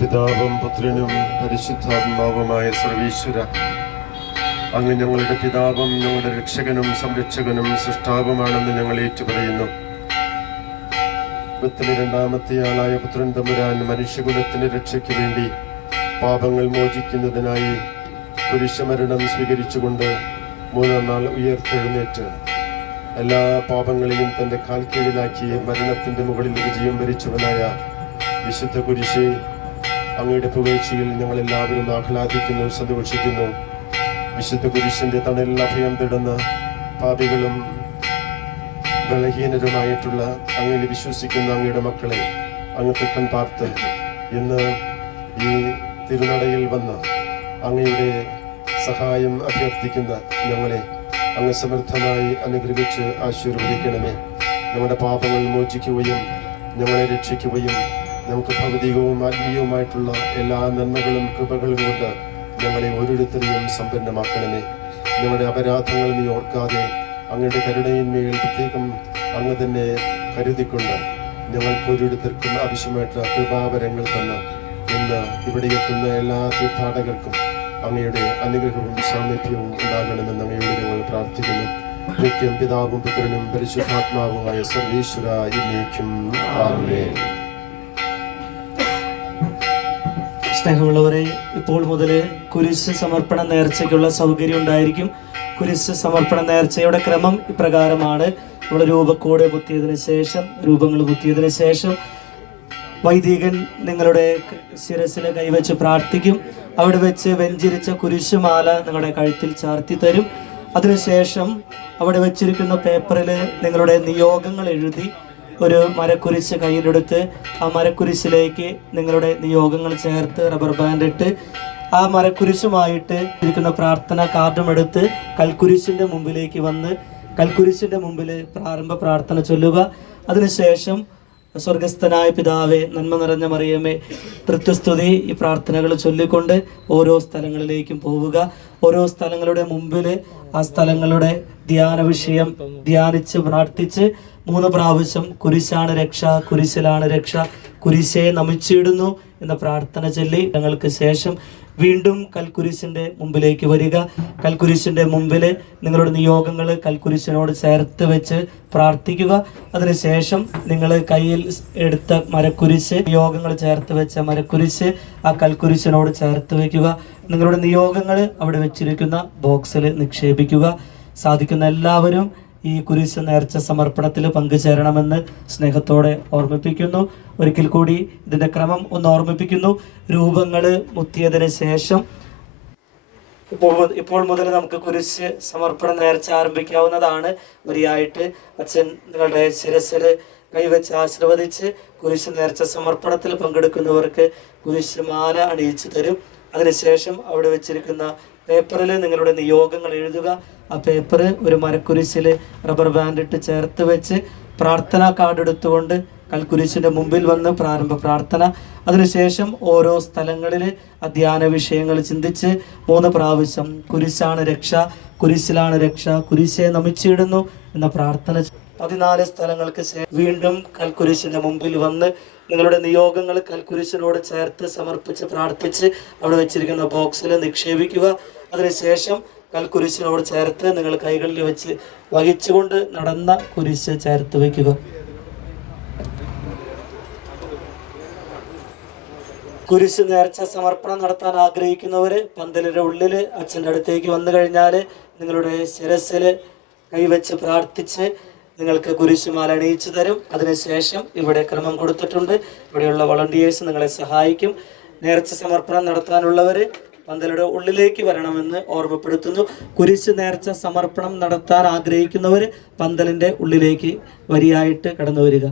പിതാവും പുത്രനും പരിശുദ്ധാത്മാവുമായ സർവീശ്വര, അങ്ങ് ഞങ്ങളുടെ പിതാവും ഞങ്ങളുടെ രക്ഷകനും സംരക്ഷകനും സൃഷ്ടാവുമാണെന്ന് ഞങ്ങൾ ഏറ്റുപറയുന്നു. ത്തിലെ രണ്ടാമത്തെയാളായ പുത്രൻ തമ്പുരാൻ മനുഷ്യകുലത്തിന് രക്ഷയ്ക്ക് വേണ്ടി പാപങ്ങൾ മോചിക്കുന്നതിനായി കുരിശുമരണം സ്വീകരിച്ചുകൊണ്ട് മൂന്നാം നാൾ ഉയർത്തെഴുന്നേറ്റ് എല്ലാ പാപങ്ങളെയും തൻ്റെ കാൽ കീഴിലാക്കി മരണത്തിൻ്റെ മുകളിൽ വിജയം വരിച്ചവനായ വിശുദ്ധ കുരിശേ, അങ്ങയുടെ പുകഴ്ചയിൽ ഞങ്ങളെല്ലാവരും ആഹ്ലാദിക്കുന്നു, സന്തോഷിക്കുന്നു. വിശുദ്ധ കുരിശിന്റെ തണലിൽ അഭയം തേടുന്ന പാപികളും ബലഹീനരുമായിട്ടുള്ള അങ്ങയിൽ വിശ്വസിക്കുന്ന അങ്ങയുടെ മക്കളെ അങ്ങ് തൃക്കൺ പാർത്ത് ഇന്ന് ഈ തിരുനടയിൽ വന്ന് അങ്ങയുടെ സഹായം അഭ്യർത്ഥിക്കുന്ന ഞങ്ങളെ അങ്ങ് സമൃദ്ധമായി അനുഗ്രഹിച്ച് ആശീർവദിക്കണമേ. ഞങ്ങളുടെ പാപങ്ങൾ മോചിക്കുകയും ഞങ്ങളെ രക്ഷിക്കുകയും നമുക്ക് ഭൗതികവും ആത്മീയവുമായിട്ടുള്ള എല്ലാ നന്മകളും കൃപകളും കൊണ്ട് ഞങ്ങളെ ഓരോരുത്തരെയും സമ്പന്നമാക്കണമേ. ഞങ്ങളുടെ അപരാധങ്ങൾ നീ ഓർക്കാതെ അങ്ങയുടെ കരുണയിന്മേൽ പ്രത്യേകം അങ്ങ് തന്നെ കരുതിക്കൊണ്ട് ഞങ്ങൾക്ക് ഓരോരുത്തർക്കും ആവശ്യമായിട്ടുള്ള കൃപാവരങ്ങൾ തന്ന ഇന്ന് ഇവിടെ എത്തുന്ന എല്ലാ തീർത്ഥാടകർക്കും അങ്ങയുടെ അനുഗ്രഹവും സാമീപ്യവും ഉണ്ടാകണമെന്ന് അങ്ങയോട് ഞങ്ങൾ പ്രാർത്ഥിക്കുന്നു. നിത്യം പിതാവും പുത്രനും പരിശുദ്ധാത്മാവുമായ സർവീശ്വര എന്നേക്കും ആമേൻ. സ്നേഹമുള്ളവരെ, ഇപ്പോൾ മുതൽ കുരിശ് സമർപ്പണ നേർച്ചയ്ക്കുള്ള സൗകര്യം ഉണ്ടായിരിക്കും. കുരിശ് സമർപ്പണ നേർച്ചയുടെ ക്രമം ഇപ്രകാരമാണ്. നമ്മൾ രൂപക്കോട് കുത്തിയതിന് ശേഷം, രൂപങ്ങൾ കുത്തിയതിന് ശേഷം വൈദികൻ നിങ്ങളുടെ ശിരസിൽ കൈവച്ച് പ്രാർത്ഥിക്കും. അവിടെ വെച്ച് വെഞ്ചിരിച്ച കുരിശുമാല നിങ്ങളുടെ കഴുത്തിൽ ചാർത്തി തരും. അതിനുശേഷം അവിടെ വെച്ചിരിക്കുന്ന പേപ്പറിൽ നിങ്ങളുടെ നിയോഗങ്ങൾ എഴുതി ഒരു മരക്കുരിശ് കയ്യിലെടുത്ത് ആ മരക്കുരിശിലേക്ക് നിങ്ങളുടെ നിയോഗങ്ങൾ ചേർത്ത് റബ്ബർ ബാൻഡ് ഇട്ട് ആ മരക്കുരിശുമായിട്ട് ഇരിക്കുന്ന പ്രാർത്ഥന കാർഡും എടുത്ത് കൽക്കുരിശിൻ്റെ മുമ്പിലേക്ക് വന്ന് കൽക്കുരിശിൻ്റെ മുമ്പിൽ പ്രാരംഭ പ്രാർത്ഥന ചൊല്ലുക. അതിനുശേഷം സ്വർഗസ്ഥനായ പിതാവേ, നന്മ നിറഞ്ഞ മറിയമേ, തൃത്വസ്തുതി ഈ പ്രാർത്ഥനകൾ ചൊല്ലിക്കൊണ്ട് ഓരോ സ്ഥലങ്ങളിലേക്കും പോവുക. ഓരോ സ്ഥലങ്ങളുടെ മുമ്പിൽ ആ സ്ഥലങ്ങളുടെ ധ്യാന വിഷയം ധ്യാനിച്ച് പ്രാർത്ഥിച്ച് 3 പ്രാവശ്യം കുരിശാണ് രക്ഷ, കുരിശിലാണ് രക്ഷ, കുരിശെ നമിച്ചിടുന്നു എന്ന പ്രാർത്ഥന ചൊല്ലി ഞങ്ങൾക്ക് ശേഷം വീണ്ടും കൽക്കുരിശിൻ്റെ മുമ്പിലേക്ക് വരിക. കൽക്കുരിശിൻ്റെ മുമ്പിൽ നിങ്ങളുടെ നിയോഗങ്ങൾ കൽക്കുരിശിനോട് ചേർത്ത് വെച്ച് പ്രാർത്ഥിക്കുക. അതിനുശേഷം നിങ്ങൾ കയ്യിൽ എടുത്ത മരക്കുരിശ്, നിയോഗങ്ങൾ ചേർത്ത് വെച്ച മരക്കുരിശ് ആ കൽക്കുരിശിനോട് ചേർത്ത് വയ്ക്കുക. നിങ്ങളുടെ നിയോഗങ്ങൾ അവിടെ വെച്ചിരിക്കുന്ന ബോക്സിൽ നിക്ഷേപിക്കുക. സാധിക്കുന്ന എല്ലാവരും ഈ കുരിശ് നേർച്ച സമർപ്പണത്തിൽ പങ്കുചേരണമെന്ന് സ്നേഹത്തോടെ ഓർമ്മിപ്പിക്കുന്നു. ഒരിക്കൽ കൂടി ഇതിൻ്റെ ക്രമം ഒന്ന് ഓർമ്മിപ്പിക്കുന്നു. രൂപങ്ങൾ മുത്തിയതിന് ശേഷം ഇപ്പോൾ മുതൽ നമുക്ക് കുരിശ് സമർപ്പണ നേർച്ച ആരംഭിക്കാവുന്നതാണ്. വരിയായിട്ട് അച്ഛൻ നിങ്ങളുടെ ശിരസിൽ കൈവച്ച് ആശീർവദിച്ച് കുരിശ് നേർച്ച സമർപ്പണത്തിൽ പങ്കെടുക്കുന്നവർക്ക് കുരിശ് മാല അണിയിച്ചു തരും. അതിനുശേഷം അവിടെ വെച്ചിരിക്കുന്ന പേപ്പറിൽ നിങ്ങളുടെ നിയോഗങ്ങൾ എഴുതുക. ആ പേപ്പർ ഒരു മരക്കുരിശിൽ റബ്ബർ ബാൻഡ് ഇട്ട് ചേർത്ത് വെച്ച് പ്രാർത്ഥനാ കാർഡ് എടുത്തുകൊണ്ട് കൽക്കുരിശിൻ്റെ മുമ്പിൽ വന്ന് പ്രാരംഭ പ്രാർത്ഥന. അതിനുശേഷം ഓരോ സ്ഥലങ്ങളിൽ അധ്യാന വിഷയങ്ങൾ ചിന്തിച്ച് 3 പ്രാവശ്യം കുരിശാണ് രക്ഷ, കുരിശിലാണ് രക്ഷ, കുരിശെ നമിച്ചിടുന്നു എന്ന പ്രാർത്ഥന 14 സ്ഥലങ്ങൾക്ക് വീണ്ടും കൽക്കുരിശിൻ്റെ മുമ്പിൽ വന്ന് നിങ്ങളുടെ നിയോഗങ്ങൾ കൽക്കുരിശിനോട് ചേർത്ത് സമർപ്പിച്ച് പ്രാർത്ഥിച്ച് അവിടെ വെച്ചിരിക്കുന്ന ബോക്സിൽ നിക്ഷേപിക്കുക. അതിനുശേഷം കൽക്കുരിശിനോട് ചേർത്ത് നിങ്ങൾ കൈകളിൽ വെച്ച് വഹിച്ചുകൊണ്ട് നടന്ന കുരിശ് ചേർത്ത് വയ്ക്കുക. കുരിശ് നേർച്ച സമർപ്പണം നടത്താൻ ആഗ്രഹിക്കുന്നവർ പന്തലിൻ്റെ ഉള്ളിൽ അച്ഛൻ്റെ അടുത്തേക്ക് വന്നു കഴിഞ്ഞാൽ നിങ്ങളുടെ ശിരസിൽ കൈവച്ച് പ്രാർത്ഥിച്ച് നിങ്ങൾക്ക് കുരിശുമാല അണിയിച്ചു തരും. അതിനുശേഷം ഇവിടെ ക്രമം കൊടുത്തിട്ടുണ്ട്. ഇവിടെയുള്ള വളണ്ടിയേഴ്സ് നിങ്ങളെ സഹായിക്കും. നേർച്ച സമർപ്പണം നടത്താനുള്ളവർ പന്തലിയുടെ ഉള്ളിലേക്ക് വരണമെന്ന് ഓർമ്മപ്പെടുത്തുന്നു. കുരിശ് നേർച്ച സമർപ്പണം നടത്താൻ ആഗ്രഹിക്കുന്നവർ പന്തലിൻ്റെ ഉള്ളിലേക്ക് വരിയായിട്ട് കടന്നു വരിക.